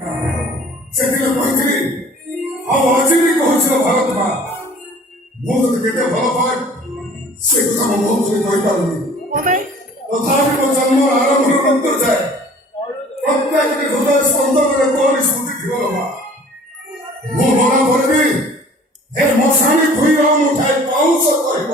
ସେଥିରେ କହିଥିଲି ଆଉ ଆଜି ବି କହୁଛି ଭାରତ ମା ମୁଁ ତତେ କେତେ ଭଲ ପାଏ ସେ କଥା ମୋ ମୁହଁରେ କହିପାରୁନି। ତଥାପି ମୋ ଜନ୍ମ ଆରମ୍ଭରୁ ନୃତ୍ୟ ଯାଏ ପ୍ରତ୍ୟେକଟି ହୃଦୟ ସ୍ପନ୍ଦନରେ ତୋରି ସ୍ମୃତି ଥିବ ମା। ମୁଁ ମନା କରିବି ହେ ମଶାଣି ଭୂଇଁର ମୁଠାଏ ପାଉଁଶ କହିବ